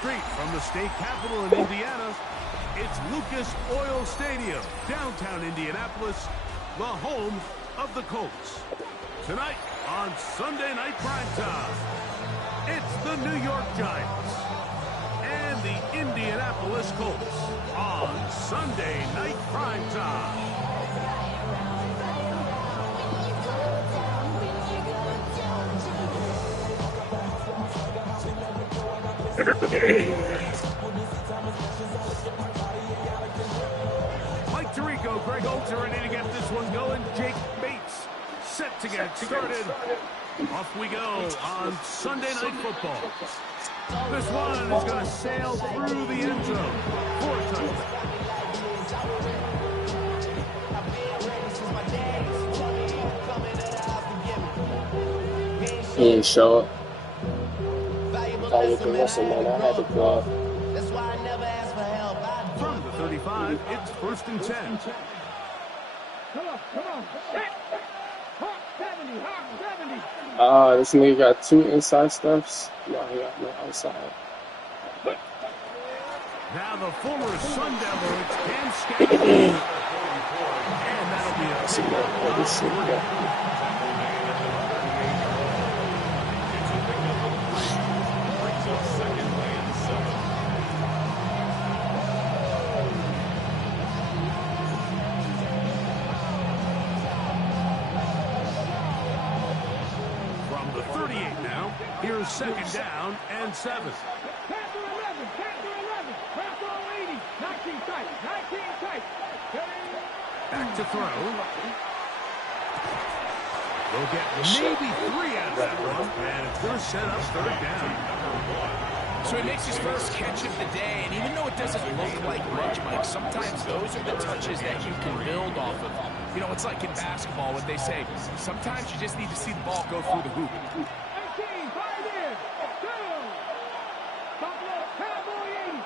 Straight from the state capital in Indiana, it's Lucas Oil Stadium, downtown Indianapolis, the home of the Colts. Tonight on Sunday Night Primetime, it's the New York Giants and the Indianapolis Colts on Sunday Night Primetime. Mike Tirico, Greg Olds are ready to get this one going. Jake Bates set to get started. Off we go on Sunday Night Football. This one is going to sail through the end zone. 4 touchdowns. He ain't show up. Thought with the Russell, man, I had to go. From the 35, it's 1st and 10. Come on. 70. This nigga got 2 inside steps. No, he got no outside. Now the former Sun Devil, it's Cam Skaggs. And that'll be a From the 38 now, here's 2nd down and 7. Pass to 11. Pass to 80. 19 tight. Back to throw. They'll get maybe 3 out of that one, and it's going to set up 3rd down. So he makes his first catch of the day, and even though it doesn't look like much, Mike, sometimes those are the touches that you can build off of. You know, it's like in basketball, what they say, sometimes you just need to see the ball go through the hoop. 18, fire in. 2. Buffalo Cowboy 80.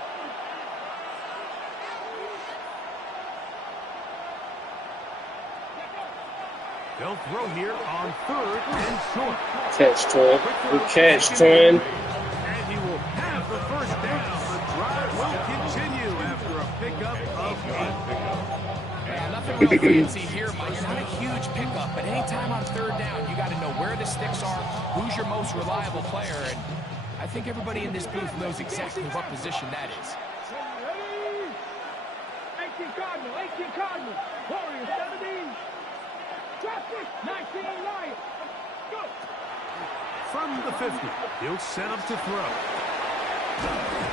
They'll throw here on 3rd and short. Catch, twin. Good catch, twin. And he will have the 1st down. The drive will continue after a pickup of 8. Yeah, nothing real fancy here, Mike. Not a huge pickup, but anytime on 3rd down, you got to know where the sticks are, who's your most reliable player, and I think everybody in this booth knows exactly what position that is. 18 Cardinal. Warriors 17. Traffic 19 Lions. Go. From the 50, he'll set up to throw.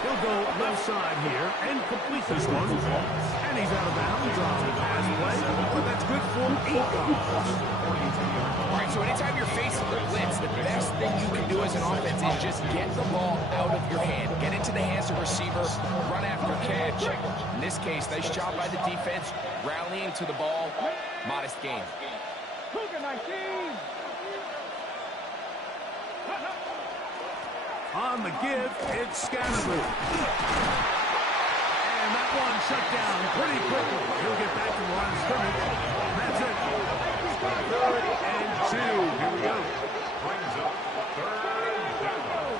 He'll go left side here and complete this one. And he's out of bounds on the pass play, but that's good for 8 yards. All right, so anytime you're facing the blitz, the best thing you can do as an offense is just get the ball out of your hand. Get into the hands of the receiver, run after catch. In this case, nice job by the defense, rallying to the ball. Modest gain. Cougar 19. On the give, it's Scatterby. And that one shut down pretty quickly. He'll get back to the line of scrimmage. That's it. 3rd and 2. Here we go. Brings up 3rd down.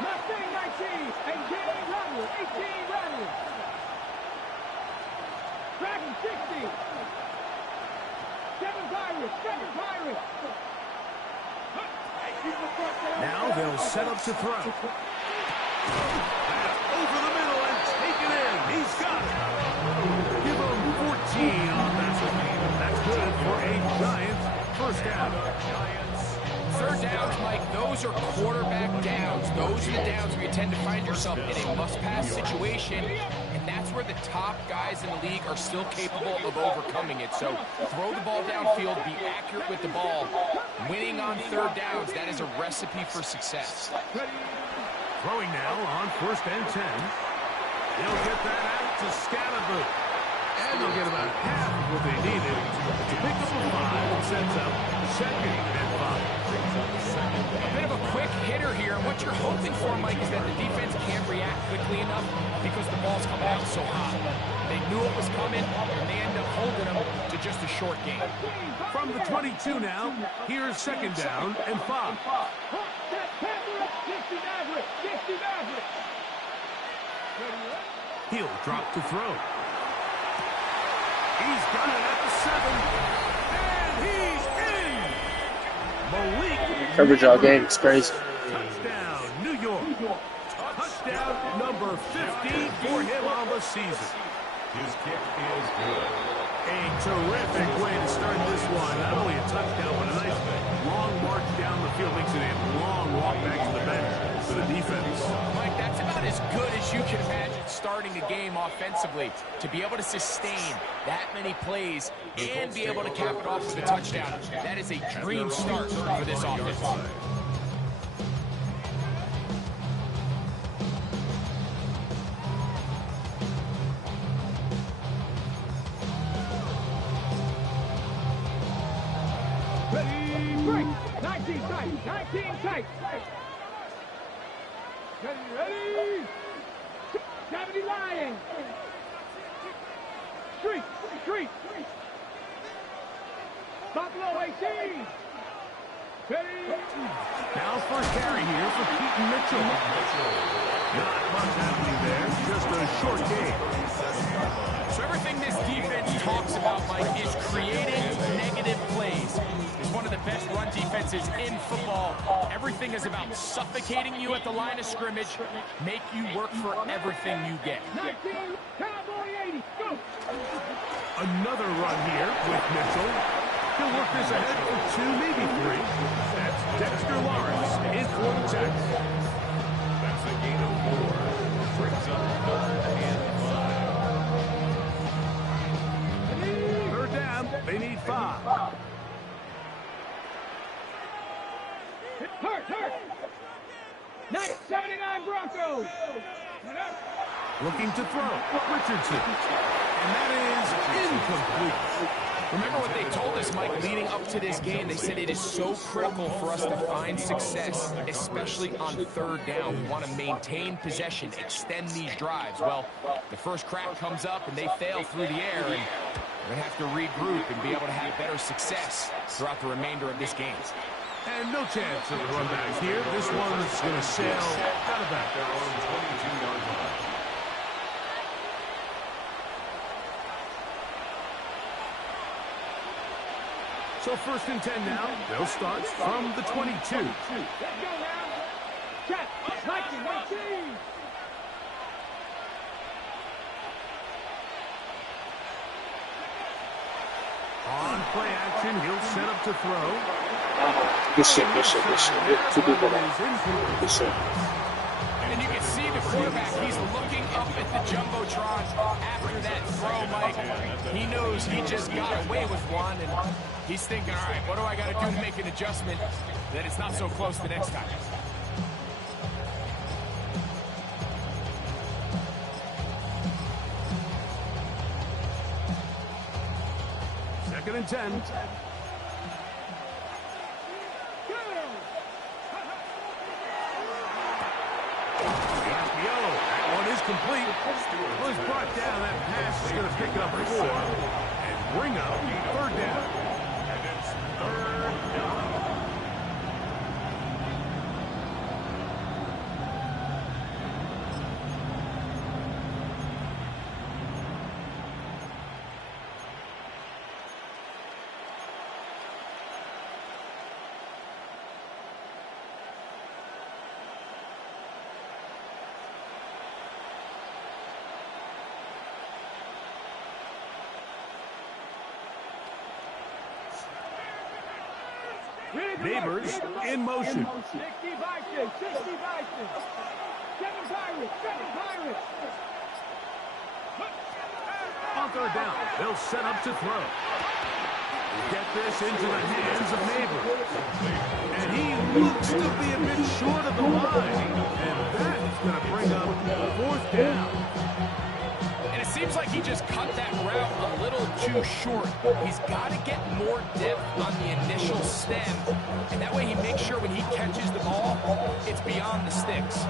Mustang 19. 18 Rattler. Dragon 60. 7 Pirates. Now they'll set up to throw. That's over the middle and taken in. He's got it. Give him 14 on that one. That's good for a Giants 1st down. 3rd downs, Mike, those are quarterback downs. Those are the downs where you tend to find yourself in a must-pass situation, and that's where the top guys in the league are still capable of overcoming it. So throw the ball downfield, be accurate with the ball. Winning on 3rd downs, that is a recipe for success. Throwing now on 1st and 10. He'll get that out to Scatterby. And they'll get about half of what they needed to pick up a 5 and sends up 2nd and 5. A bit of a quick hitter here. What you're hoping for, Mike, is that the defense can't react quickly enough because the ball's coming out so hot. They knew it was coming, and they end up holding them to just a short gain. From the 22 now, here's 2nd down and 5. He'll drop to throw. He's got it at the 7. And he's in. Malik. Coverage all game. It's crazy. Touchdown, New York. Touchdown number 50 for him on the season. His kick is good. A terrific way to start this one. Not only a touchdown, but a nice long march down the field. Makes it a long walk back to the bench for the defense. Mike, that's about as good as you can imagine starting a game offensively. To be able to sustain that many plays and be able to cap it off with a touchdown. That is a dream start for this offense. Break. 19 tight. 19 tight. Ready? 70 Lions. Street. Buffalo 18. Ready? Now first carry here for Keaton Mitchell. Not much happening there. Just a short game. So everything this defense talks about, Mike, is creating negative plays. It's one of the best run defenses in football. Everything is about suffocating you at the line of scrimmage, make you work for everything you get. 19. Cowboy 80. Go. Another run here with Mitchell. He'll work this ahead for 2, maybe 3. That's Dexter Lawrence in for the Jets. That's a gain of 4. Brings up 3rd and 5. Third down. They need 5. Hurt. 79 Broncos. Looking to throw. Richardson. And that is incomplete. Remember what they told us, Mike, leading up to this game. They said it is so critical for us to find success, especially on 3rd down. We want to maintain possession, extend these drives. Well, the first crack comes up and they fail through the air, and we're going to have to regroup and be able to have better success throughout the remainder of this game. And no chance of the run back here. This one's going to sail out of bounds. Their own 22-yard line. So 1st and 10 now. They'll start from the 22. Let's go now. Check. 19. On play action, he'll set up to throw. Good shit. Two people That there. is incomplete. Good shit. And you can see the quarterback, he's looking up at the Jumbotron after that throw, Mike. He knows he just got away with one, and he's thinking, all right, what do I got to do to make an adjustment that it's not so close the next time? Second and 10. That one is complete. Was brought down. That pass is going to pick up 4 and bring up 3rd down. And it's 3rd down. Neighbors in motion. 60 Vikings. 7 Pirates. On 3rd down, they'll set up to throw. Get this into the hands of Neighbors. And he looks to be a bit short of the line. And that is going to bring up 4th down. And it seems like he just cut that route a little too short. He's got to get more depth on the initial stem, and that way he makes sure when he catches the ball, it's beyond the sticks.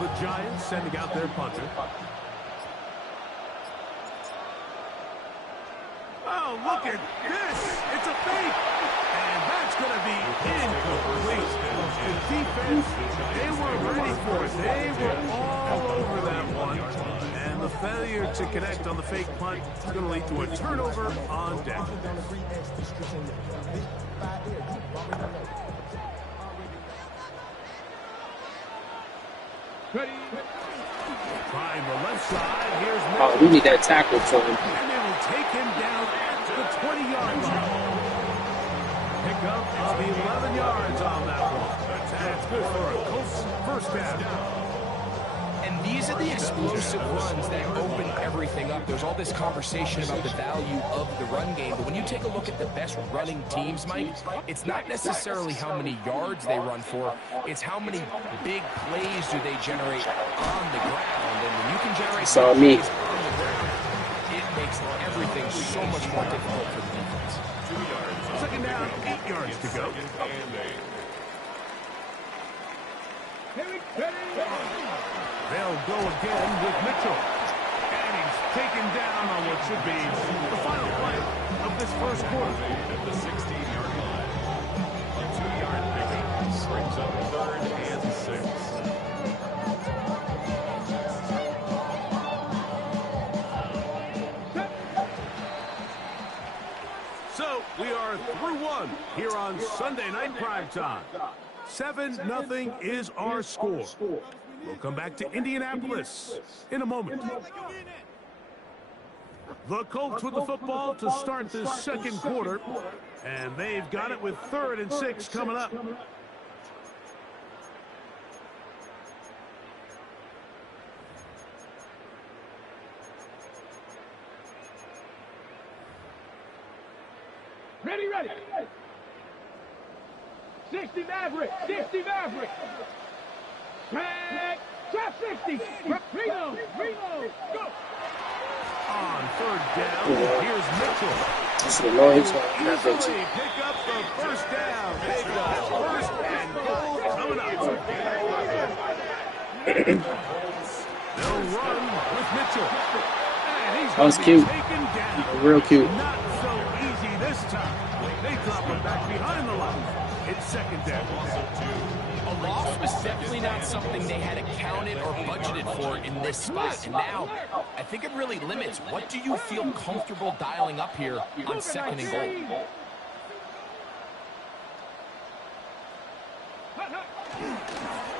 The Giants sending out their punter. Oh, look at this. It's a fake. And that's going to be incomplete. The defense, they were ready for it. They were all over that one. And the failure to connect on the fake punt is going to lead to a turnover on down. Trying the left side. Here's Mitchell. Oh, we need that tackle for him. And they will take him down to the 20-yard line. Pickup of 11 yards on that one. That's good for a Colts first down. And these are the explosive runs that open everything up. There's all this conversation about the value of the run game, but when you take a look at the best running teams, Mike, it's not necessarily how many yards they run for, it's how many big plays do they generate on the ground. And when you can generate plays on the ground, it makes everything so much more difficult for the defense. 2 yards. Second down, 8 yards to go. They'll go again with Mitchell. And he's taken down on what should be the final play of this first quarter. At the 16-yard line. A 2-yard pickup brings up 3rd and 6. So we are through one here on Sunday Night Primetime. 7-0 is our score. We'll come back to Indianapolis in a moment. The Colts with the football to start this second quarter. And they've got it with 3rd and 6 coming up. Ready, ready. 60 Maverick, 60 Maverick. Track, trap 60. Reload, reload, go. On 3rd down, here's Mitchell. This is a long hit. Easily pick up the first down. They've got 1st and goal coming up. They'll run with Mitchell. And he's That was going to be cute. taken down. Real cute. Not so easy this time. They drop him back behind the line. It's 2nd down. A loss was definitely not something they had accounted or budgeted for in this spot. And now, I think it really limits. What do you feel comfortable dialing up here on 2nd and goal?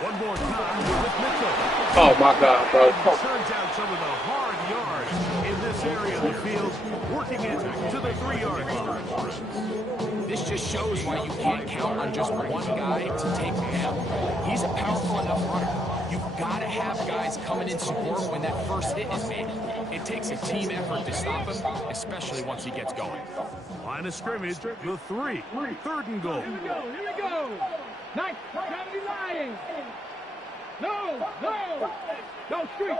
One more time with Mitchell. Oh, my God, bro. Turns out some of the hard yards in this area of the field, working it to the 3-yard line. This just shows why you can't count on just one guy to take him down. He's a powerful enough runner. You've got to have guys coming in support when that first hit is made. It takes a team effort to stop him, especially once he gets going. Line of scrimmage, the 3. 3rd and goal. Here we go, here we go. Nice, gotta be lying. No, no, no street.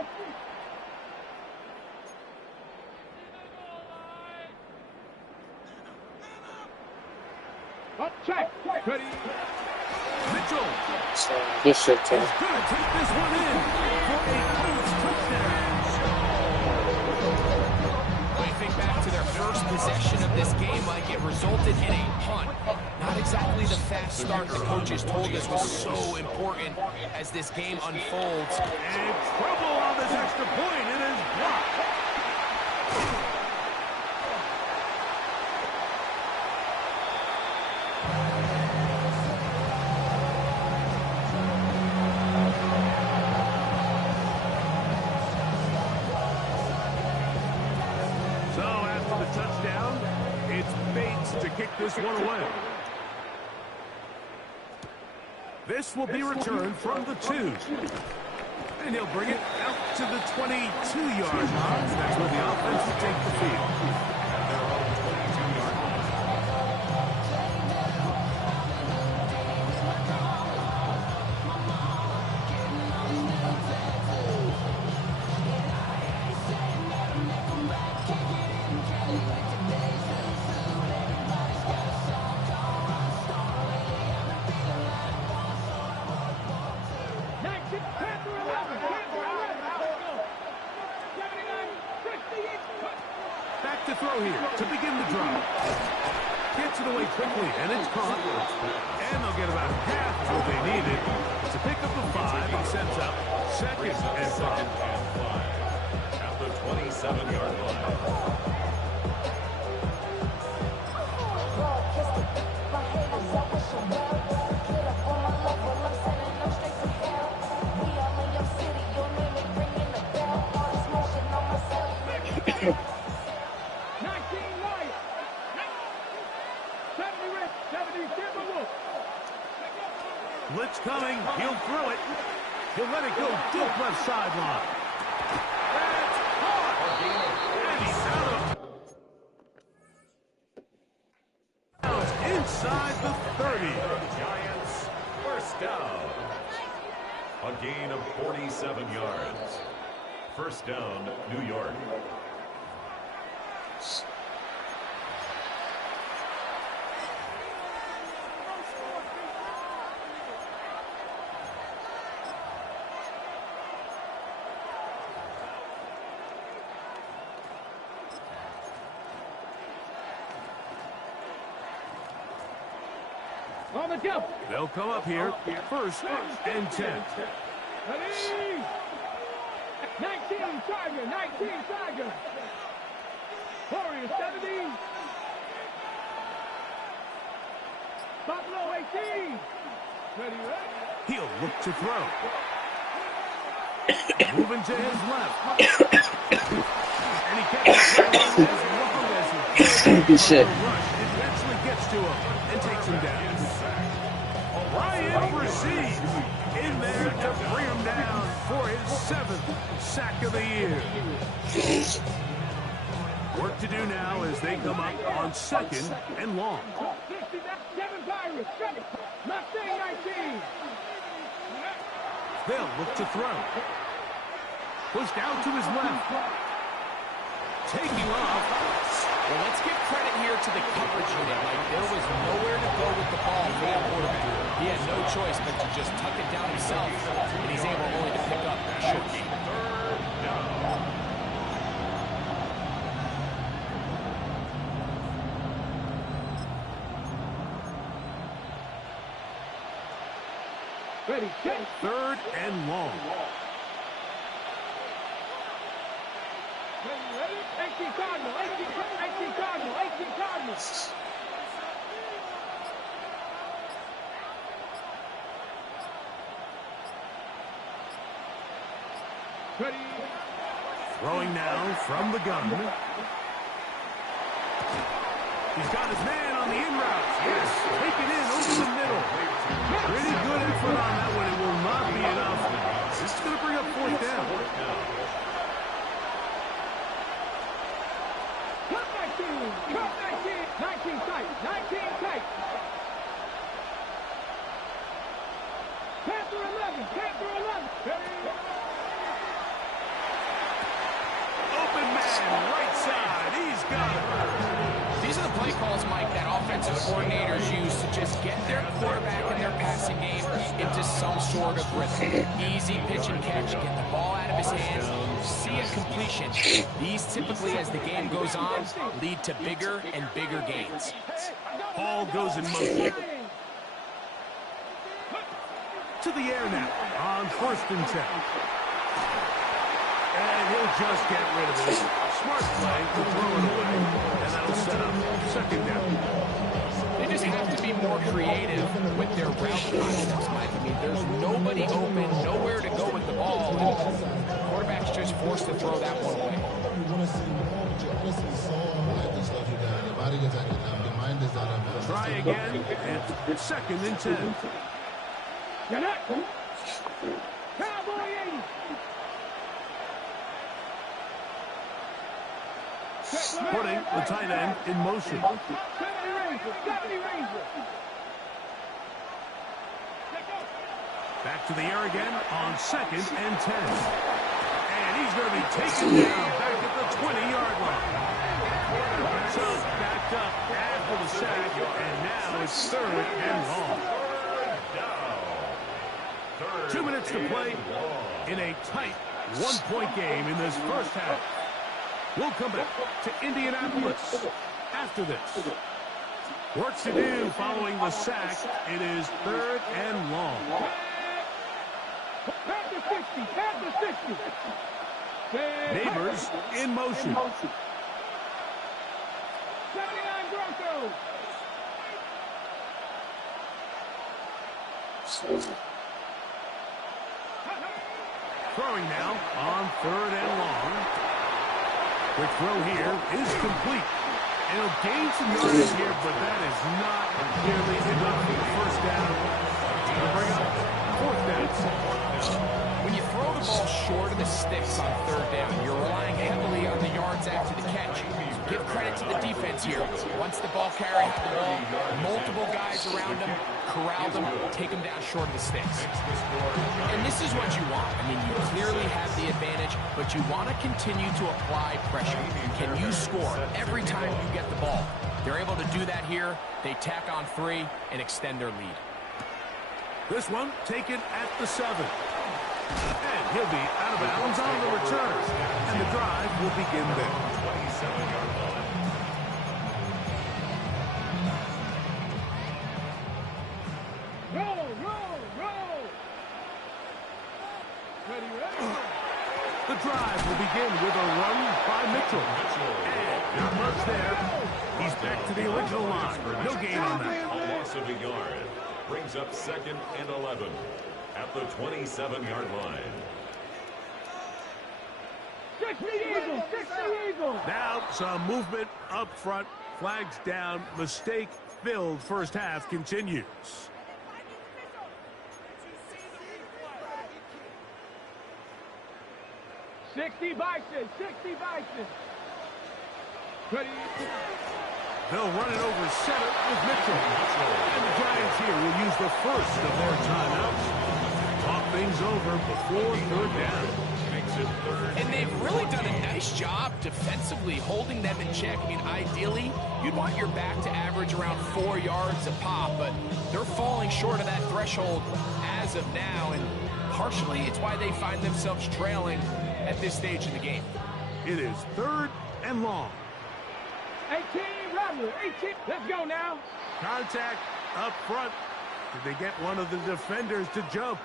Up, check, ready. Mitchell So, this shit, is going to take this one in for a Colts touchdown. When you think back to their first possession of this game, like it resulted in a punt. Not exactly the fast start the coaches told us was so important as this game unfolds. And trouble on this extra point. It is blocked. So after the touchdown, it's Bates to kick this one away. This will be returned from the 2. And he'll bring it out to the 22-yard line. That's where the offense will take the field. to throw here to begin the drive. Gets it away quickly, and it's caught. And they'll get about half what they needed to pick up the 5 and sets up second and 5. At the 27-yard line. Blitz coming. He'll throw it. He'll let it go deep left sideline. That's caught. And he's out of inside the 30. Giants, first down. A gain of 47 yards. First down, New York. On the jump. They'll come up here. First and 10. Ready? 19 Tiger. 19 Tiger. Warriors 70. Buffalo 18. Ready? He'll look to throw. Moving to his left. And he catches it as long as he Shit. eventually gets to him and takes him down. Ryan receives in there to bring him down for his 7th sack of the year. Work to do now as they come up on second and long. 7 Pirates. Mustang 19. They'll look to throw. Pushed out to his left. Taking off. Well, let's give credit here to the coverage unit. Like, there was nowhere to go with the ball for that quarterback. He had no choice but to just tuck it down himself, and he's able only to pick up a short gain. Ready, set. Third and long. Ready? 18 Cardinal. 18 Cardinal. 18 Cardinal. Ready? Throwing now from the gun. He's got his man on the in route. Yes, taken in over the middle. Pretty good effort on that one. It will not be enough. This is going to bring up 4th down. Cut 19. Cut 19. 19 tight. 19 tight. Panther 11. Panther 11. Ready? Open man, right side. He's got it. These are the play calls, Mike, that offensive coordinators use to just get their quarterback and their passing game into some sort of rhythm. Easy pitch and catch, get the ball out of his hands, see a completion. These typically, as the game goes on, lead to bigger and bigger gains. Ball goes in motion. To the air now on 1st and 10. And he'll just get rid of this. Smart play to throw it away. And that'll set up 2nd down. They just have to be more creative with their route concepts, Mike. I mean, there's nobody open, nowhere to go with the ball. And the quarterback's just forced to throw that one away. Try again. It's 2nd and 10. You're not. Cowboy 80. Putting the tight end in motion. 70 Ranger. 70 Ranger. Back to the air again on 2nd and 10. And he's going to be taken down back at the 20-yard line. So backed up after the sack, and now it's 3rd and long. 2 minutes to play in a tight 1-point game in this first half. We'll come back to Indianapolis after this. Works it in following the sack. It is 3rd and long. Past the 60, past the 60. Neighbors in motion. 79 Broncos. Throwing now on 3rd and long. Quick throw here is complete. And he'll gain some yards here, but that is not nearly enough for the first down. To bring up 4th down. When you throw the ball short of the sticks on 3rd down, you're relying heavily on the yards after the catch. Give credit to the defense here. Once the ball carrier had the ball, multiple guys around him, corral them, take them down short of the sticks. And this is what you want. I mean, you clearly have the advantage, but you want to continue to apply pressure. Can you score every time you get the ball? They're able to do that here. They tack on 3 and extend their lead. This one taken at the 7. And he'll be out of bounds on the return. And the drive will begin there. 27-yard line. Roll, roll, roll. Ready, ready. The drive will begin with a run by Mitchell. And not much there. He's back to the original line. No gain on that. A loss of a yard. Brings up 2nd and 11 at the 27-yard line. 60 Eagles, 60 Eagles. Now some movement up front. Flags down. Mistake-filled first half continues. 60 Bison, 60 Bison. Ready. They'll run it over center with Mitchell. And the Giants here will use the first of their timeouts. Talk things over before 3rd down. Makes it 3rd. And they've really done a nice job defensively holding them in check. I mean, ideally, you'd want your back to average around 4 yards a pop, but they're falling short of that threshold as of now, and partially it's why they find themselves trailing at this stage in the game. It is 3rd and long. 18 Rattler, 18. Let's go now. Contact up front. Did they get one of the defenders to jump?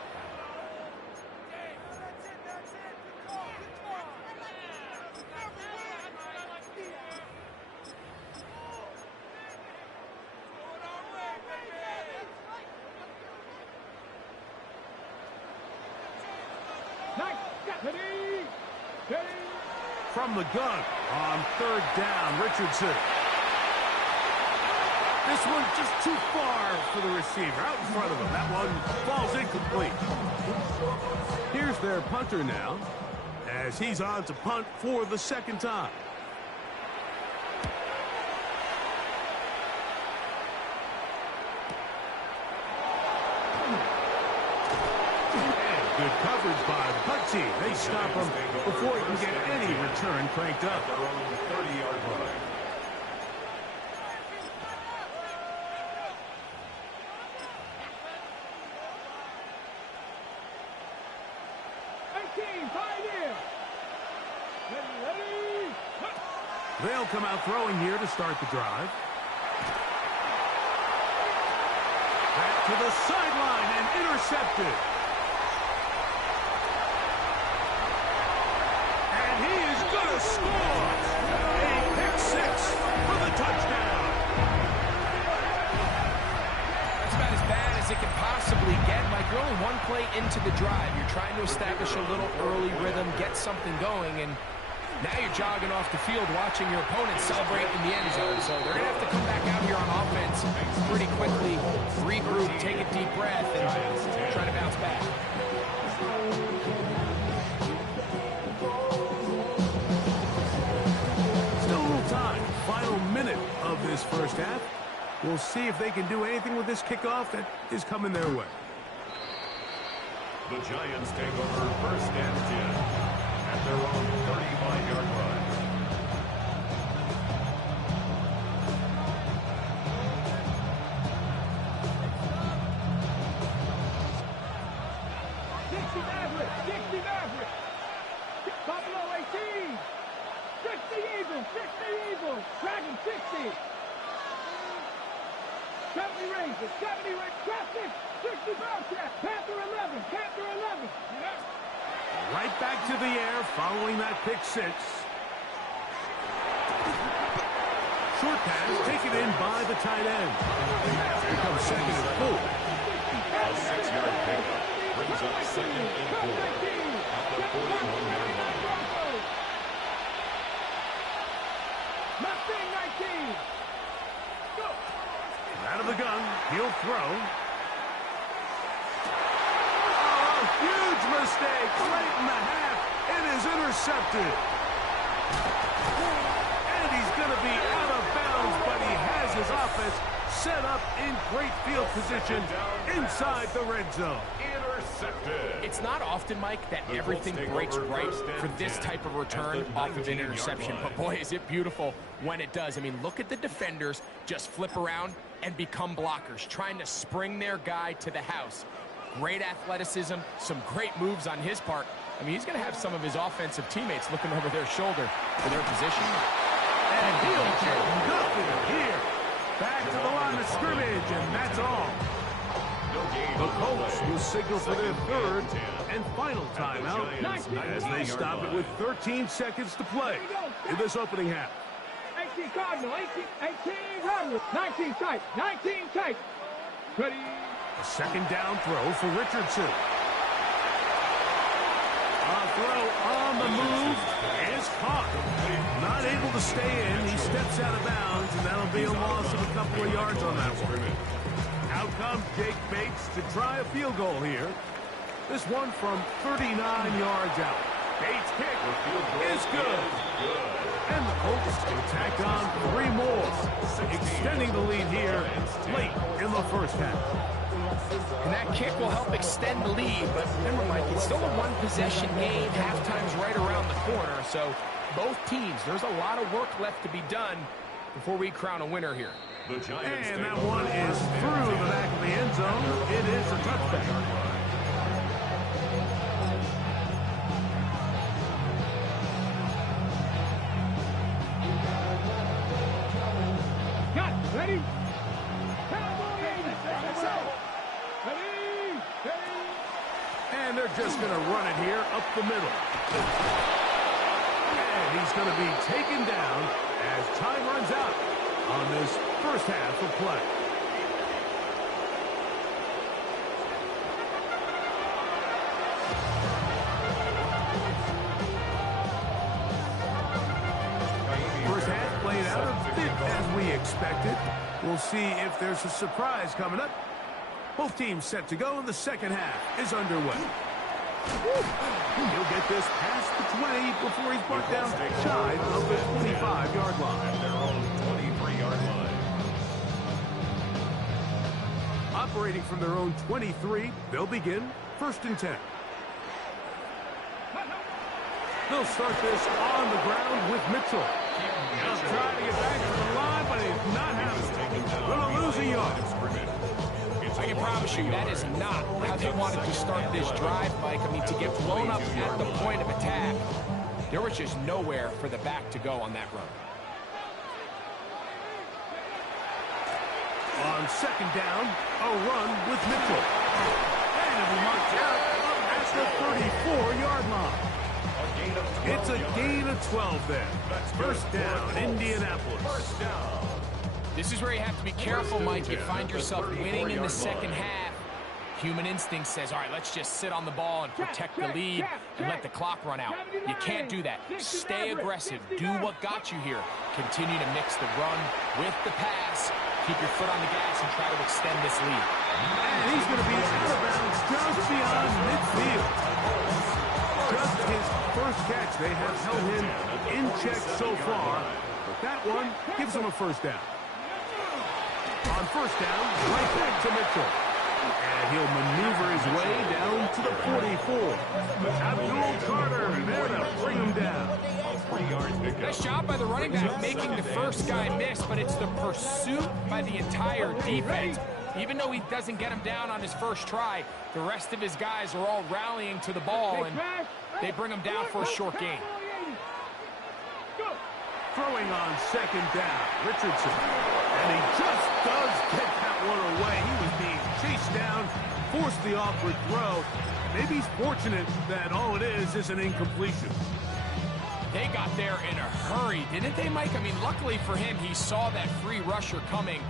Nice. Ready. Ready. From the gun on 3rd down, Richardson. This one just too far for the receiver, out in front of him. That one falls incomplete. Here's their punter now, as he's on to punt for the 2nd time. And good coverage by the punt team. They stop him before he can get any return cranked up. Their own 30-yard line. They'll come out throwing here to start the drive. Back to the sideline and intercepted. And he is going to score. A pick 6 for the touchdown. That's about as bad as it can possibly get. Like, you're only one play into the drive. You're trying to establish a little early rhythm, get something going, and now you're jogging off the field watching your opponent celebrate in the end zone. So they're going to have to come back out here on offense pretty quickly, regroup, take a deep breath, and try to bounce back. Still a little time. Final minute of this first half. We'll see if they can do anything with this kickoff that is coming their way. The Giants take over 1st and 10. At their own 35-yard line. Buffalo 18. 60 Dragon 60. 70 raises, 70 raises, traffic, 60 Bobcat, Panther 11, Panther 11. Right back to the air following that pick six. Short pass taken in by the tight end. Here comes second and 4. A 6-yard pickup brings up second and 4 at the 41-yard line. Mustang 19. Go. Out of the gun, he'll throw. Oh, huge mistake late in the half. It is intercepted. And he's going to be out of bounds, but he has his offense set up in great field position inside the red zone. Intercepted. It's not often, Mike, that everything breaks right for this type of return off of an interception. But boy, is it beautiful when it does. I mean, look at the defenders just flip around and become blockers, trying to spring their guy to the house. Great athleticism, some great moves on his part. I mean, he's going to have some of his offensive teammates looking over their shoulder for their position. And he'll get nothing here. Back to the line of scrimmage, and that's all. The Colts will signal for their third and final timeout as they stop it with 13 seconds to play in this opening half. 18 Cardinal, 18 Cardinal, 19 tight, 19 tight. Ready. A second down throw for Richardson. A throw on the move is caught. Not able to stay in. He steps out of bounds, and that'll be a loss of a couple of yards on that one. Out comes Jake Bates to try a field goal here. This one from 39 yards out. Bates' kick is good. And the Colts can tack on 3 more, extending the lead here late in the first half. And that kick will help extend the lead, but remember, Mike, it's still a one-possession game. Halftime's right around the corner, so both teams, there's a lot of work left to be done before we crown a winner here. And that one is through the back of the end zone. It is a touchdown. Got ready. Ready. And they're just going to run it here up the middle. And he's going to be taken down as time runs out on this first half of play. First half played out a bit as we expected. We'll see if there's a surprise coming up. Both teams set to go, and the second half is underway. He'll get this past the 20 before he's brought down shy of the 25-yard line. At their own 23-yard line. Operating from their own 23, they'll begin first and 10. They'll start this on the ground with Mitchell. He'll try to get back to the line, but it's not happening. Going to lose a yard. I can promise you that is not how they wanted to start this drive, Mike. I mean, to get blown up at the point of attack, there was just nowhere for the back to go on that run. On second down, a run with Mitchell. And it'll be marked out at the 34-yard line. It's a gain of 12 there. First down, Indianapolis. First down. This is where you have to be careful, Mike. You find yourself winning in the second half. Human instinct says, all right, let's just sit on the ball and protect the lead and let the clock run out. You can't do that. Stay aggressive. Do what got you here. Continue to mix the run with the pass. Keep your foot on the gas and try to extend this lead. And he's going to be out of bounds just beyond midfield. Just his first catch. They have held him in check so far. But that one gives him a first down. On first down, right back to Mitchell. And he'll maneuver his way down to the 44. Abdul Carter there to bring him down. Nice job by the running back making the first guy miss, but it's the pursuit by the entire defense. Even though he doesn't get him down on his first try, the rest of his guys are all rallying to the ball, and they bring him down for a short gain. Throwing on second down, Richardson. And he just does get that one away. He was being chased down, forced the awkward throw. Maybe he's fortunate that all it is an incompletion. They got there in a hurry, didn't they, Mike? I mean, luckily for him, he saw that free rusher coming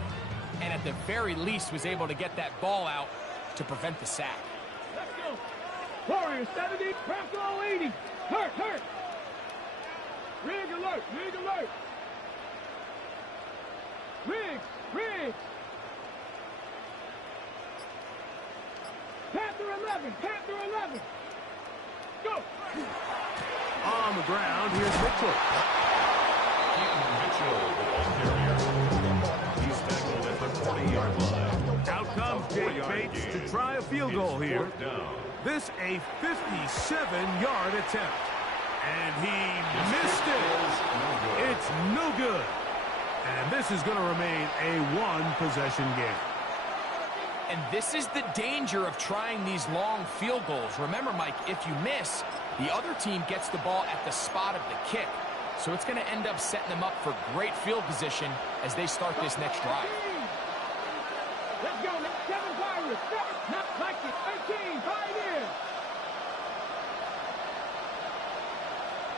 and at the very least was able to get that ball out to prevent the sack. Let's go. Warrior 70, Bronco 80. Hurt. Rig alert. Rig. Panther 11. Go. On the ground, here's Mitchell. Mitchell, the ball carrier. He's tackled at the 40-yard line. Out comes Jake Bates to try a field goal here. This a 57-yard attempt. And he missed it. It's no good. And this is going to remain a one-possession game. And this is the danger of trying these long field goals. Remember, Mike, if you miss, the other team gets the ball at the spot of the kick. So it's going to end up setting them up for great field position as they start this next drive. Let's go. 7 Pirates. Not like it. 18. Pioneers.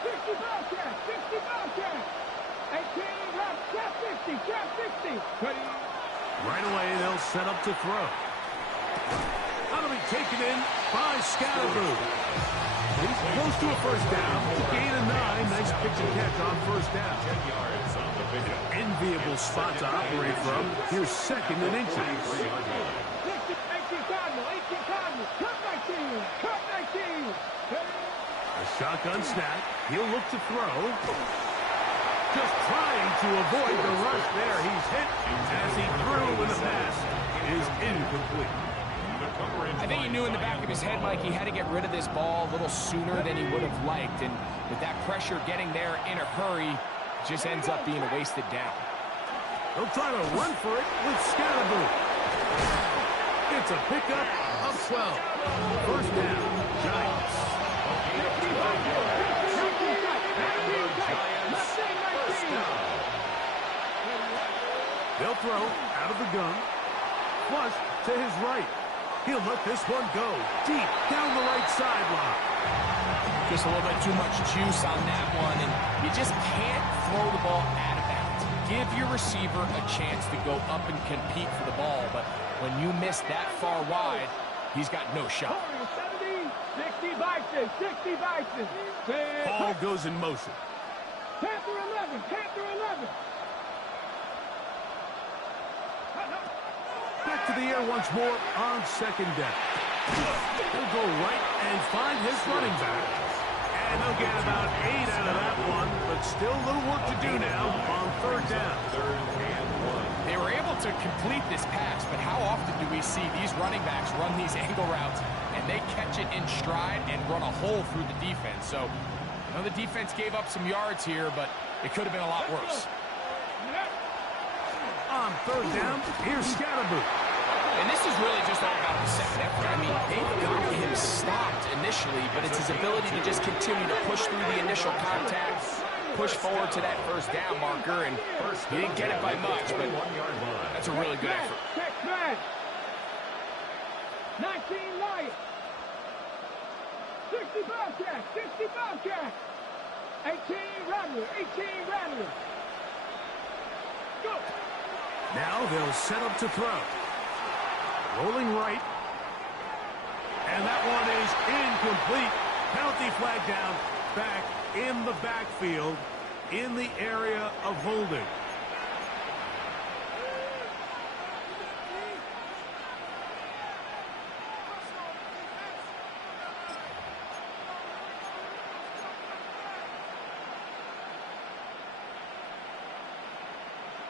60 Bobcat. 18. Trap 60. Right away, they'll set up to throw. That'll be taken in by Scatterboo. He's close to a first down. Gain of 9. Nice pitch and catch on first down. 10 yards on the pickup. Enviable spot to operate from. Here's second and inches. 18 Cardinal. Cut 19. A shotgun snap. He'll look to throw. Just trying to avoid the rush there. He's hit as he threw, and the pass is incomplete. I think he knew in the back of his head, Mike, he had to get rid of this ball a little sooner than he would have liked. And with that pressure getting there in a hurry, it just ends up being a wasted down. They'll try to run for it with Scatterboo. It's a pickup of 12. First down, Giants. They'll throw out of the gun. Flush to his right. He'll let this one go deep down the right sideline. Just a little bit too much juice on that one, and you just can't throw the ball out of bounds. Give your receiver a chance to go up and compete for the ball, but when you miss that far wide, he's got no shot. 60 Bison. Ball goes in motion. Panther 11. Back to the air once more on second down. He'll go right and find his running back. And they'll get about 8 out of that one, but still a little work to do now on third down. They were able to complete this pass, but how often do we see these running backs run these angle routes and they catch it in stride and run a hole through the defense? So, I know the defense gave up some yards here, but it could have been a lot worse. On third down, here's Scatterboo. And this is really just all about the second effort. I mean, they've got him stopped initially, but it's his ability to just continue to push through the initial contact, push forward to that first down marker, and he didn't get it by much, but that's a really good effort. Check back. 19 Lions. 60 Bobcat. 18 Rattler. Go. Now they'll set up to throw. Rolling right. And that one is incomplete. Penalty flag down. Back in the backfield in the area of holding.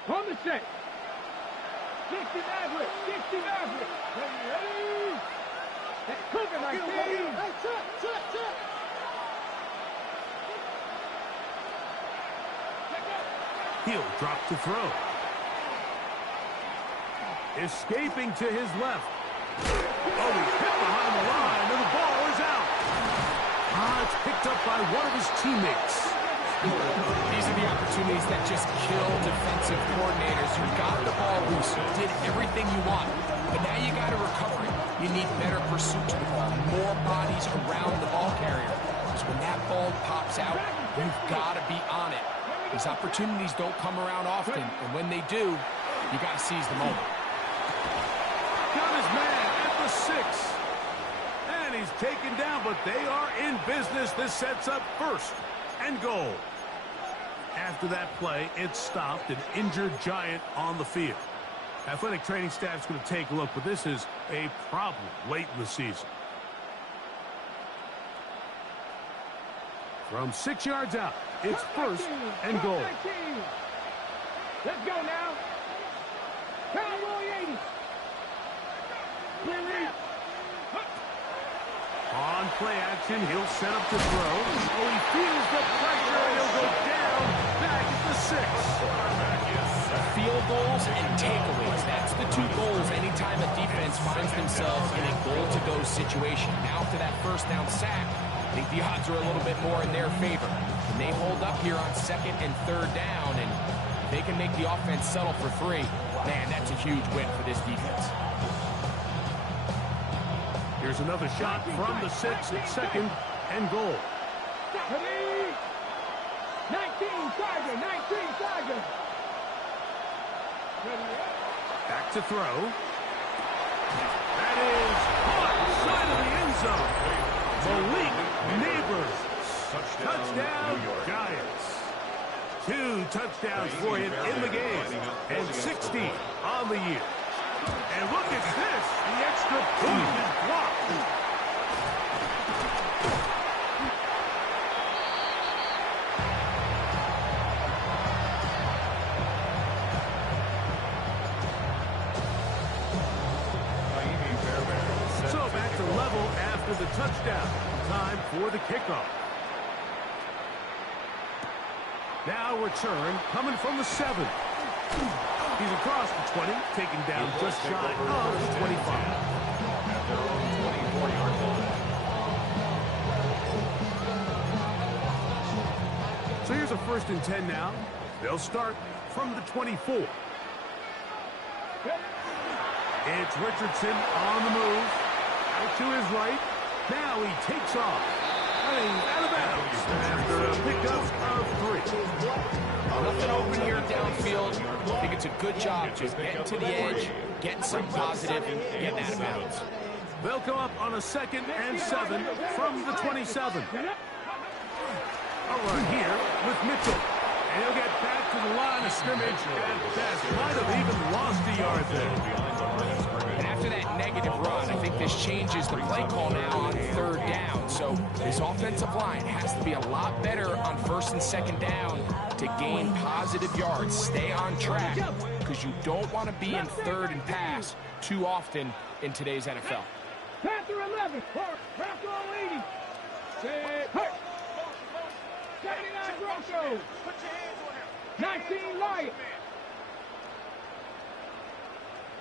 On the set. 60 Maverick. Ready? That's cooking right there. Hey, check. He'll drop to throw. Escaping to his left. Oh, he's hit behind the line, and the ball is out. It's picked up by one of his teammates. These are the opportunities opportunities that just kill defensive coordinators. You got the ball loose. You did everything you want. But now you got to recover it. You need better pursuit to the ball, more bodies around the ball carrier. Because when that ball pops out, you've got to be on it. These opportunities don't come around often, and when they do, you got to seize the moment. Got his man at the 6. And he's taken down, but they are in business. This sets up 1st and goal. After that play, it stopped an injured Giant on the field. Athletic training staff's going to take a look, but this is a problem late in the season. From 6 yards out, it's 1st and goal. Let's go now. Cowboy 80. On play action, he'll set up to throw. Oh, he feels the pressure, and he'll go down back at the 6. Field goals and takeaways. That's the 2 goals anytime a defense finds themselves in a goal-to-go situation. Now after that 1st down sack, I think the odds are a little bit more in their favor. And they hold up here on 2nd and 3rd down, and if they can make the offense settle for 3, man, that's a huge win for this defense. Here's another shot from the 6 at 2nd and goal. 19 Tiger, 19 Tiger. Back to throw. That is caught side of the end zone. Malik Neighbors. Touchdown, Giants. 2 touchdowns for him in the game. And 60 on the year. And look at this. The extra point is blocked. So back to level after the touchdown. Time for the kickoff. Now return coming from the 7. He's across the 20, taken down just shy of the 25. So here's a 1st and 10 now. They'll start from the 24. It's Richardson on the move. Out to his right. Now he takes off. Running out of bounds after a pickup of 3. Nothing open here downfield. I think it's a good job just getting to the edge, getting something positive, and getting out of bounds. They'll come up on a 2nd and 7 from the 27. A run here with Mitchell. And he'll get back to the line of scrimmage and that might have even lost a yard there. And after that negative run, I think this changes the play call now on 3rd down. So this offensive line has to be a lot better on 1st and 2nd down to gain positive yards. Stay on track because you don't want to be in 3rd and pass too often in today's NFL. Panther 11. Panther 80. Set. 79 Broncos. 19 Lions.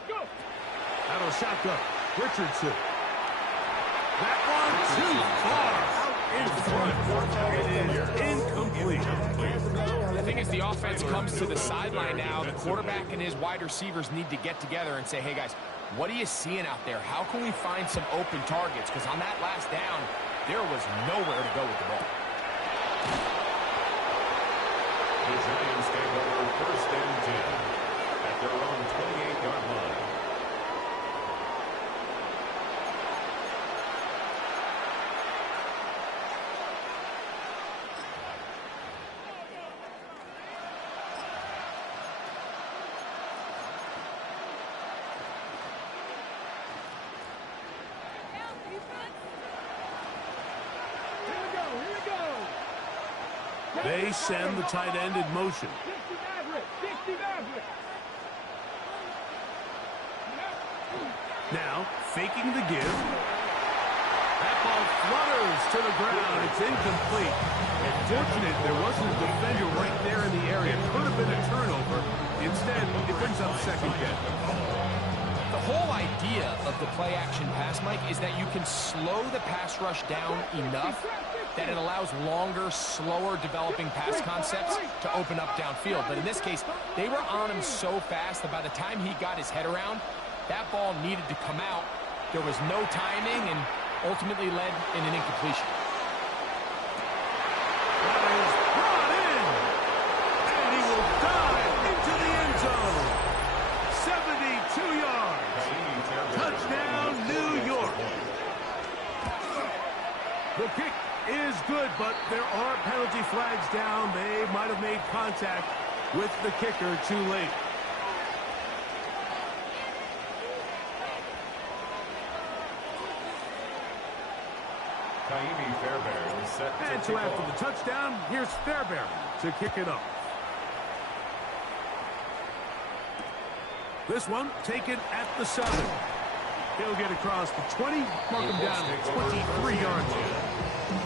Go. That'll shotgun. Richardson. That one too far out in front. It is incomplete. The thing is, the offense comes to the sideline now. The quarterback and his wide receivers need to get together and say, hey, guys, what are you seeing out there? How can we find some open targets? Because on that last down, there was nowhere to go with the ball. The Giants take over 1st and 10 at their own 28-yard line. They send the tight end in motion. Now, faking the give. That ball flutters to the ground. It's incomplete. And fortunate there wasn't a defender right there in the area. Could have been a turnover. Instead, it brings up 2nd down. The whole idea of the play-action pass, Mike, is that you can slow the pass rush down enough that it allows longer, slower developing pass concepts to open up downfield. But in this case, they were on him so fast that by the time he got his head around, that ball needed to come out. There was no timing and ultimately led in an incompletion. That is brought in, and he will dive into the end zone. 72 yards. Touchdown, New York. The kick is good, but there are penalty flags down. They might have made contact with the kicker too late. Ka'imi Fairbairn is set to And so kick after off. the touchdown, here's Fairbairn to kick it off. This one taken at the 7. He'll get across the 20, mark him down at 23 yards.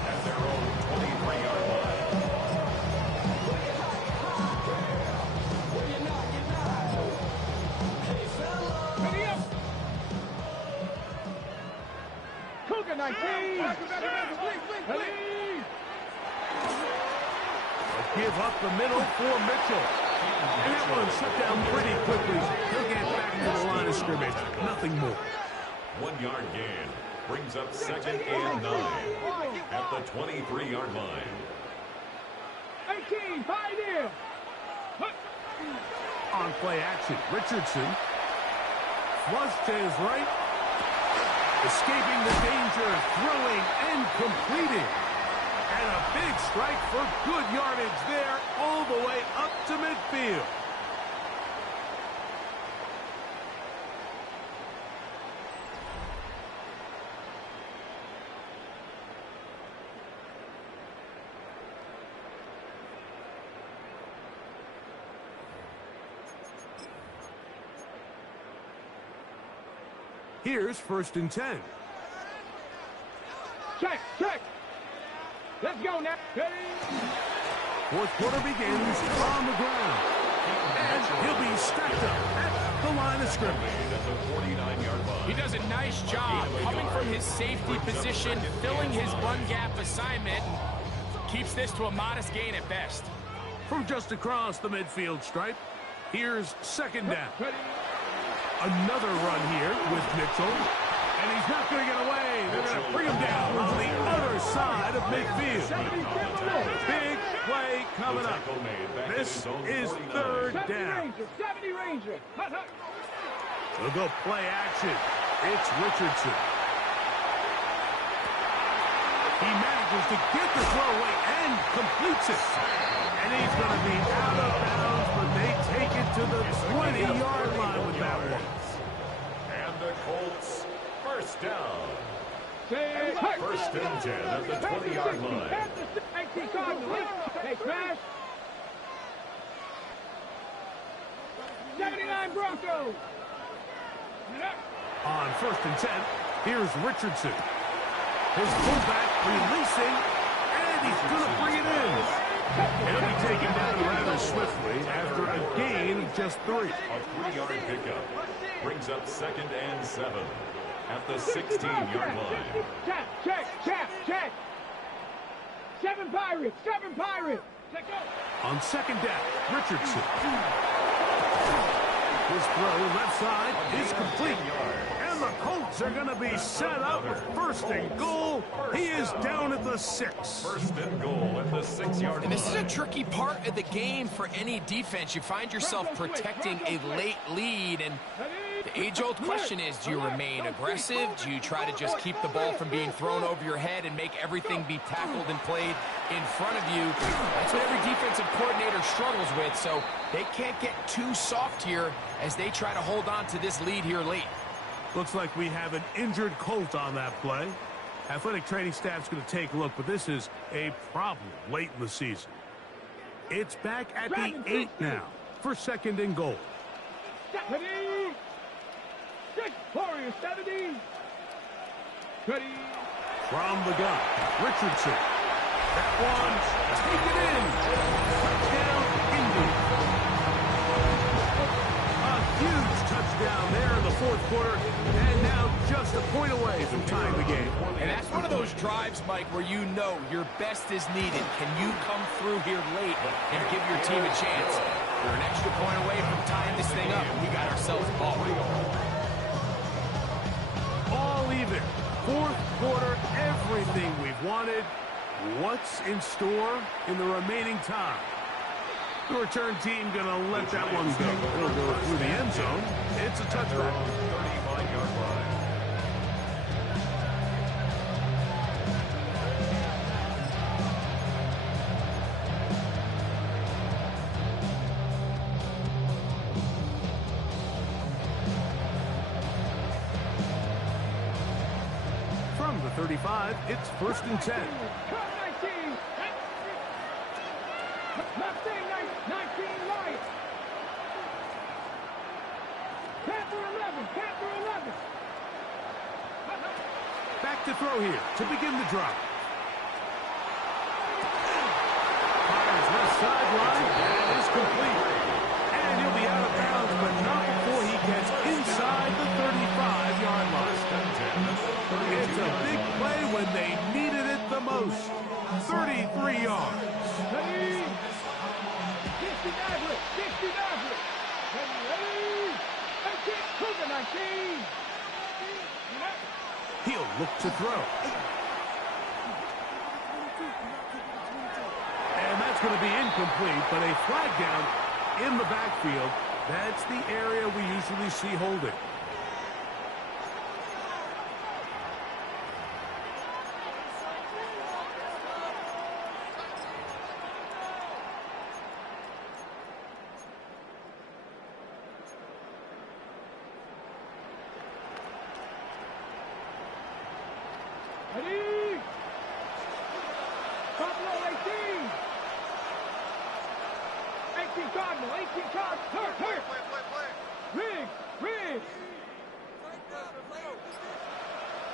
At their own 23-yard line. Ready up. Cougar 19. Give up the middle for Mitchell. And that one shut down pretty quickly. He'll get back to the line of scrimmage. Nothing more. 1 yard gain brings up 2nd and 9 at the 23-yard line. 18, 5 here. On play action, Richardson. Flush to his right. Escaping the danger, throwing and completing. And a big strike for good yardage there all the way up to midfield. Here's 1st and 10. Check, check. Let's go now. Ready? Fourth quarter begins on the ground. And he'll be stacked up at the line of scrimmage. At the 49-yard line. He does a nice job coming from his safety position, filling his run gap assignment, and keeps this to a modest gain at best. From just across the midfield stripe, here's 2nd down. Ready? Another run here with Mitchell. And he's not going to get away. They're going to bring him down on the other side of midfield. Big play coming up. Tackle made back at This his own is 49. 3rd 70 down. Ranger, 70 Ranger. Hut, hut. They'll go play action. It's Richardson. He manages to get the throw away and completes it. And he's going to be out of bounds, but they take it to the 20-yard line with that one. And the Colts, 1st down. Say, 1st and 10 at the 20-yard line. 18 Cardinals. Hey, Crash. 79 Broncos. On 1st and 10, here's Richardson. His fullback releasing, and he's going to bring it in. He'll be taken down rather swiftly after a gain of just 3. A 3-yard pickup brings up 2nd and 7 at the 16-yard line. Check, check, check, check. 7 Pirates, 7 Pirates. Check out. On 2nd down, Richardson. His throw left side is complete. And the Colts are going to be set up with 1st and goal. He is down at the 6. 1st and goal at the 6-yard line. And this is a tricky part of the game for any defense. You find yourself protecting a late lead, and the age-old question is, do you remain aggressive? Do you try to just keep the ball from being thrown over your head and make everything be tackled and played in front of you? That's what every defensive coordinator struggles with, so they can't get too soft here as they try to hold on to this lead here late. Looks like we have an injured Colt on that play. Athletic training staff's going to take a look, but this is a problem late in the season. It's back at the 8 now for 2nd and goal. 70. 6 Warriors, 70. Ready. From the gun, Richardson. That one, take it in. Touchdown, Indy. A huge touchdown there in the 4th quarter, and now just a point away from tying the game. again. That's one of those drives, Mike, where you know your best is needed. Can you come through here late and give your team a chance? We're an extra point away from tying this thing up, and we got ourselves a ball. All even. Fourth quarter, everything we've wanted. What's in store in the remaining time? The return team going to let that one go. It'll go through the end zone. It's a touchback. 35-yard line. From the 35, it's 1st and 10. Mustang 19 right. Panther 11. Panther 11. Back to throw here to begin the drive. Fires left sideline. That is complete. And he'll be out of bounds, but not before he gets inside the 35-yard line. It's a big play when they needed it the most. 33 yards. Ready? 60 Maverick. 60 Maverick. Ready? 19. Cougar 19. He'll look to throw. And that's going to be incomplete, but a flag down in the backfield. That's the area we usually see holding. Ready? Buffalo 18. 18 Cardinal. 18 Cardinal. Hurt. Riggs.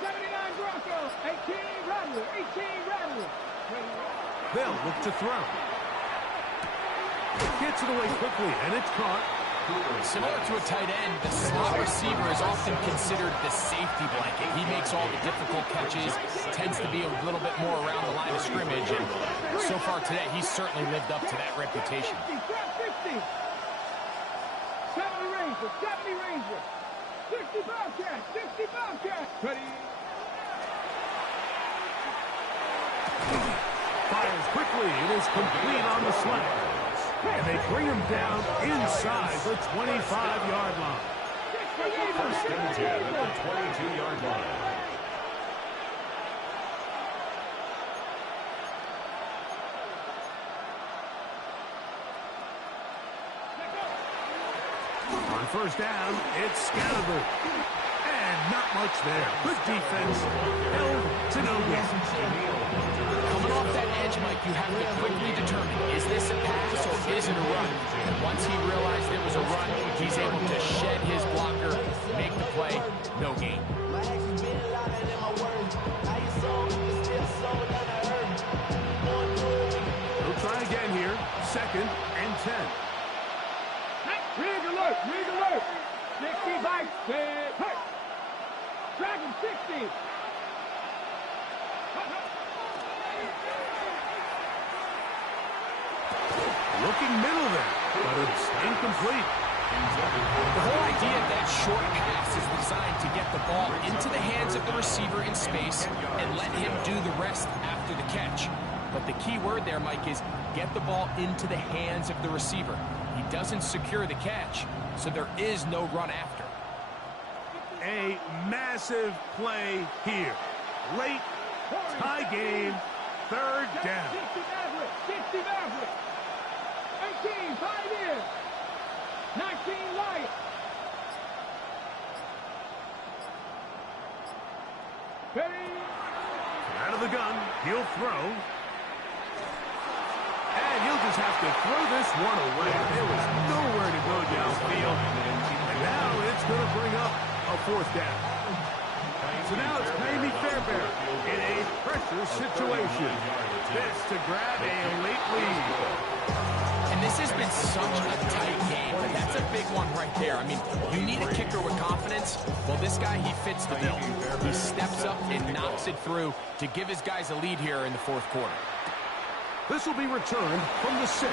79 Broncos. 18 Rattler. 18 Rattler. They'll look to throw. Gets it away quickly, and it's caught. Similar to a tight end, the slot receiver is often considered the safety blanket. He makes all the difficult catches, tends to be a little bit more around the line of scrimmage, and so far today, he's certainly lived up to that reputation. 60. 70 Ranger. 70 Ranger. 60 Bobcat. 60 Bobcat. Ready? Fires quickly. It is complete on the slant. And they bring him down inside the 25-yard line. First and 10 at the 22-yard line. On first down, it's Scattergood. And not much there. Good defense. Held to no good. Coming off that edge, Mike, you have to quickly determine, is this a pass or is it a run? And once he realized it was a run, he's able to shed his blocker, make the play, no gain. He'll try again here. 2nd and 10. Rig alert. 60 bikes. Hey. Dragon 60. Looking middle there, but it's incomplete. The whole idea of that short pass is designed to get the ball into the hands of the receiver in space and let him do the rest after the catch. But the key word there, Mike, is get the ball into the hands of the receiver. He doesn't secure the catch, so there is no run after. A massive play here. Late, tie game, 3rd down. 60 Maverick. 18 Pioneer. 19 Light. Ready? Out of the gun, he'll throw. And he'll just have to throw this one away. There was nowhere to go downfield. And now it's going to bring up a 4th down. So now it's Jamie Fairbairn in a pressure situation. This to grab a late lead. And this has been such a tight game, but that's a big one right there. I mean, you need a kicker with confidence. Well, this guy, he fits the bill. He steps up and knocks it through to give his guys a lead here in the fourth quarter. This will be returned from the 6.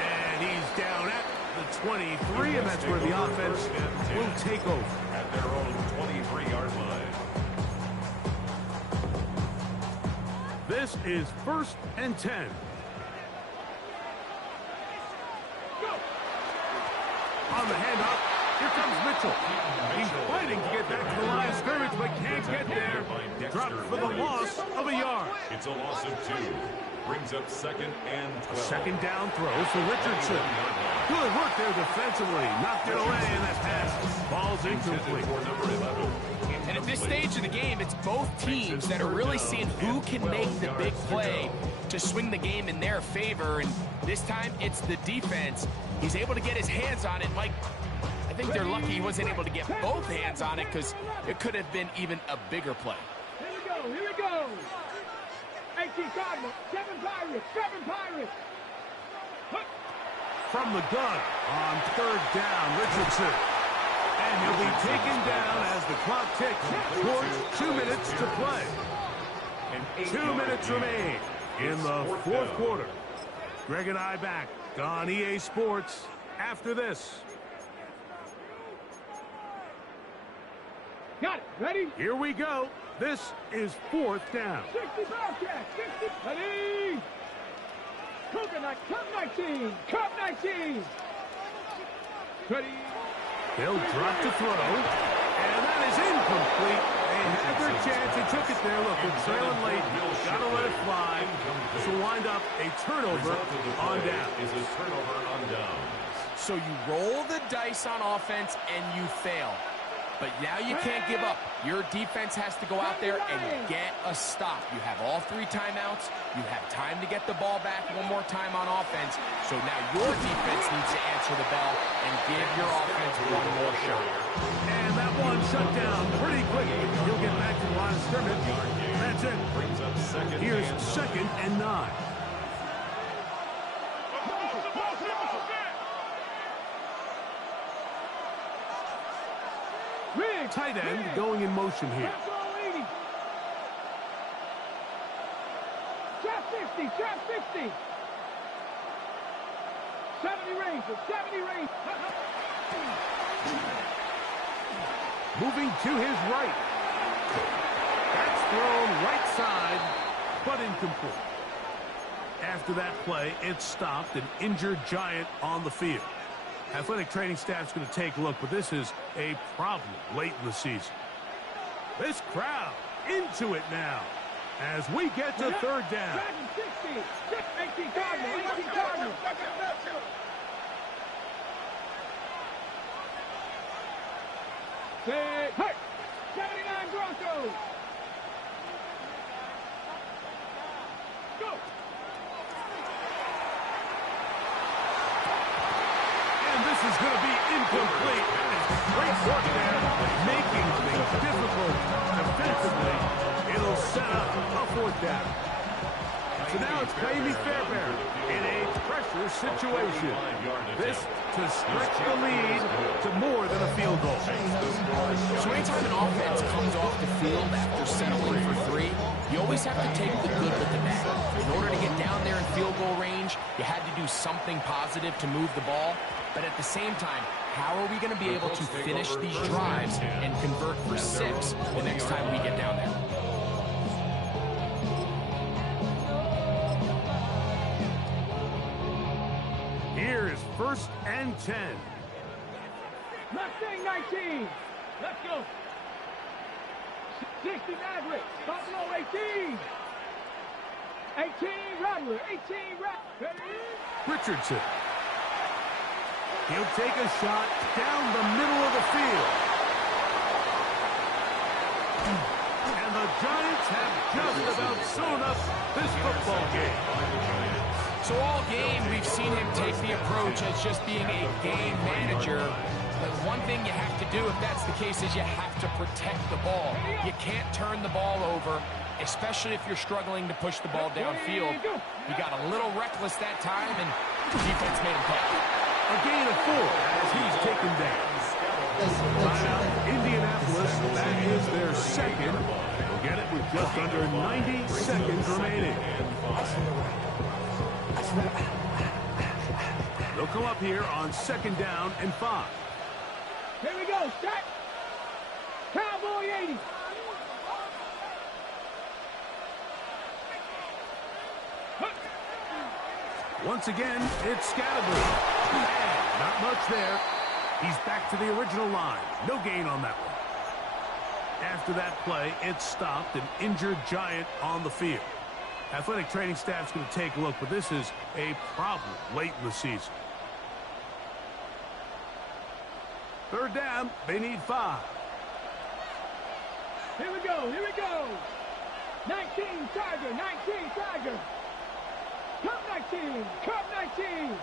And he's down at the 23, and that's where the offense will take over. At their own 23-yard line. This is 1st and 10. On the handoff, here comes Mitchell. He's fighting to get back to the line of scrimmage, but can't get there. Dropped for the loss of a yard. It's a loss of 2. Brings up 2nd and 12. Second down throw for Richardson. Good work there defensively. Knocked it away, and that pass falls incomplete. For number 11. And at this stage of the game, it's both teams that are really seeing who can make the big play to swing the game in their favor. And this time, it's the defense. He's able to get his hands on it. Mike, I think they're lucky he wasn't able to get both hands on it because it could have been even a bigger play. Here we go, here we go. 18 Cardinals, 7 Pirates, 7 Pirates. From the gun on 3rd down, Richardson. And he'll be taken down as the clock ticks towards 2 minutes to play. 2 minutes remain in the fourth quarter. Greg and I back on EA Sports after this. Got it, ready? Here we go. This is 4th down. 60 Bobcat, 60, ready? Coconut, Cup 19, Cup 19. Ready? They'll drop to throw, and that is incomplete. They had their chance. They took it there. Look, they're trailing late. Got to let it fly. This will wind up a turnover on down. Is a turnover on down. So you roll the dice on offense and you fail. But now you can't give up. Your defense has to go out there and get a stop. You have all 3 timeouts. You have time to get the ball back one more time on offense. So now your defense needs to answer the bell and give your offense one more shot. And that one shut down pretty quickly. He'll get back to the line of scrimmage. That's it. Brings up 2nd. Here's 2nd and 9. Tight end going in motion here. Trap 50, trap 50. 70 Rangers, 70 Rangers. Moving to his right. That's thrown right side, but incomplete. After that play, it stopped an injured Giant on the field. Athletic training staff's going to take a look, but this is a problem late in the season. This crowd into it now as we get to 3rd down. 60, 18 Cardinals, 18 Cardinals. Say, hey, 79 Broncos. Go. This is going to be incomplete. Great work there, making things difficult defensively. It'll set up a 4th down. So now it's Baby Fairbairn in a pressure situation. This to stretch the lead to more than a field goal. So anytime an offense comes off the field after settling for 3, you always have to take the good with the bad. In order to get down there in field goal range, you had to do something positive to move the ball. But at the same time, how are we going to be able to finish these drives and convert for 6 the next time we get down there? Here is 1st and 10. Mustang 19. Let's go. 60 Maverick. Buffalo 18. 18 Rattler. 18 Rattler. Richardson. He'll take a shot down the middle of the field. And the Giants have just about sewn up this football game. So all game, we've seen him take the approach as just being a game manager. But one thing you have to do, if that's the case, is you have to protect the ball. You can't turn the ball over, especially if you're struggling to push the ball downfield. He got a little reckless that time, and Defense made him pay. A gain of 4 as he's taken down. Timeout, Indianapolis. That is their second. They'll get it with just under 90 seconds remaining. They'll come up here on 2nd down and 5. Here we go. Start. Cowboy 80. Once again, it's Scatterbrain. And not much there. He's back to the original line. No gain on that one. After that play, it stopped an injured Giant on the field. Athletic training staff's going to take a look, but this is a problem late in the season. 3rd down, they need 5. Here we go. Here we go. 19 Tiger. 19 Tiger. Come 19. Come 19.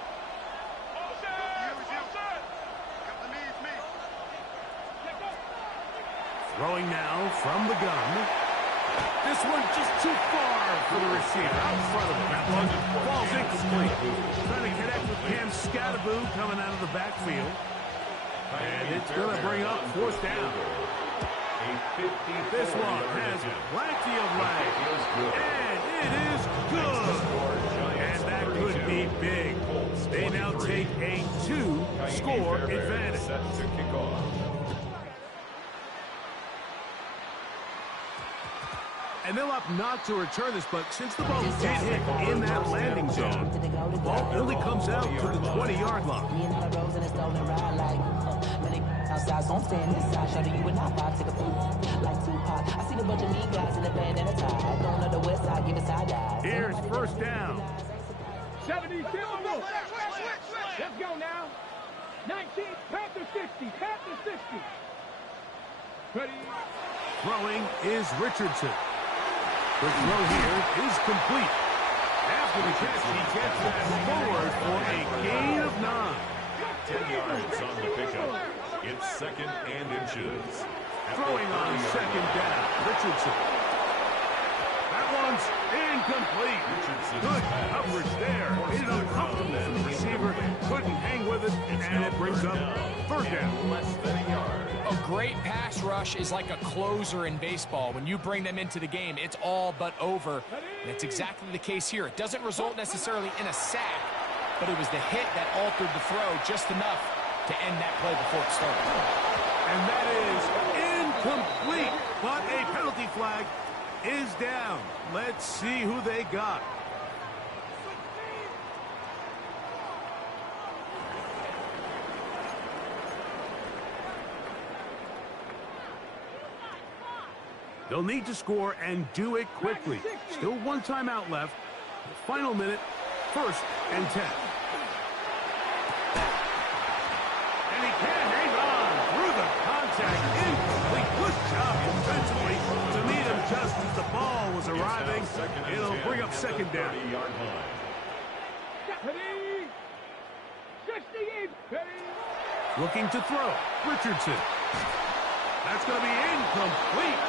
Throwing now from the gun. This one just too far for the receiver. Out in front of him. That one falls incomplete. Trying to connect with Cam Scatterbrain coming out of the backfield. And it's going to bring up 4th down. This one has plenty of legs. And it is good. And that could be big. They now take a 2-score advantage. And they'll opt not to return this, but since the ball did hit in that landing zone, the ball only comes out to the 20-yard line. Outside, so I'm staying this side. Show you and I vibe, take a food like Tupac. I see the bunch of mean guys in the band and a tie. Going to the west side, give a side eye. Here's 1st down. 72. Let's go now. 19, Panther 60. Panther 60. Ready. Throwing is Richardson. The throw here is complete. After the catch, he gets that forward for a gain of 9. 10 yards on the pickup. It's 2nd and inches. Throwing on 2nd down, Richardson. That one's incomplete. Good coverage there. Made it uncomfortable for the receiver. Couldn't hang with it, and it brings up 3rd down. Less than a yard. A great pass rush is like a closer in baseball. When you bring them into the game, it's all but over. And it's exactly the case here. It doesn't result necessarily in a sack, but it was the hit that altered the throw just enough to end that play before it started. And that is incomplete, but a penalty flag is down. Let's see who they got. They'll need to score and do it quickly. Still 1 timeout left. The final minute, 1st and 10. And he can't hang on through the contact. Incomplete. Good job defensively to meet him just as the ball was arriving. It'll bring up 2nd down. Ready. 68. Ready. Looking to throw. Richardson. That's going to be incomplete.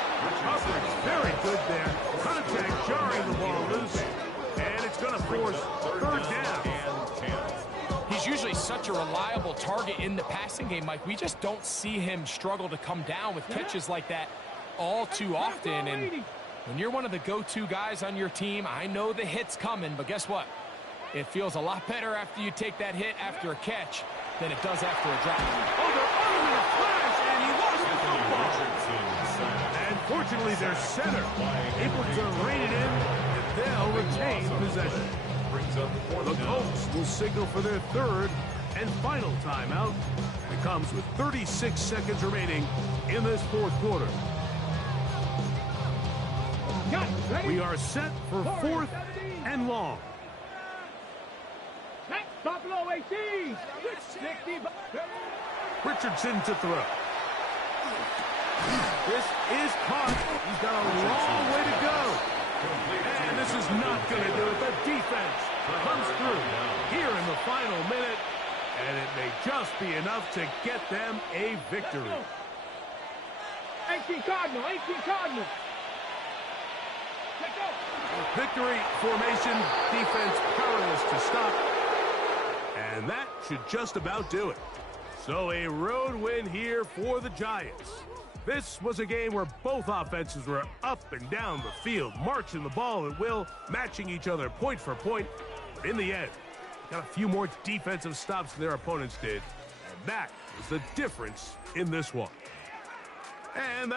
Coverage very good there. Contact jarring the ball loose. And it's going to force 3rd down. He's usually such a reliable target in the passing game, Mike. We just don't see him struggle to come down with catches like that all too often. And when you're one of the go-to guys on your team, I know the hit's coming, but guess what? It feels a lot better after you take that hit after a catch than it does after a drop. Oh, they're under the flash, and he lost the football. And fortunately, their center able to rein it in, and they'll retain possession. The Colts will signal for their 3rd and final timeout. It comes with 36 seconds remaining in this 4th quarter. We are set for 4th and long. Buffalo 18. 60. Richardson to throw. This is caught. He's got a long way to go. And this is not going to do it. The defense comes through here in the final minute. And it may just be enough to get them a victory. 18 Cardinal. 18 Cardinal. Victory formation. Defense powerless to stop. And that should just about do it. So a road win here for the Giants. This was a game where both offenses were up and down the field, marching the ball at will, matching each other point for point. But in the end, got a few more defensive stops than their opponents did. And that was the difference in this one. And that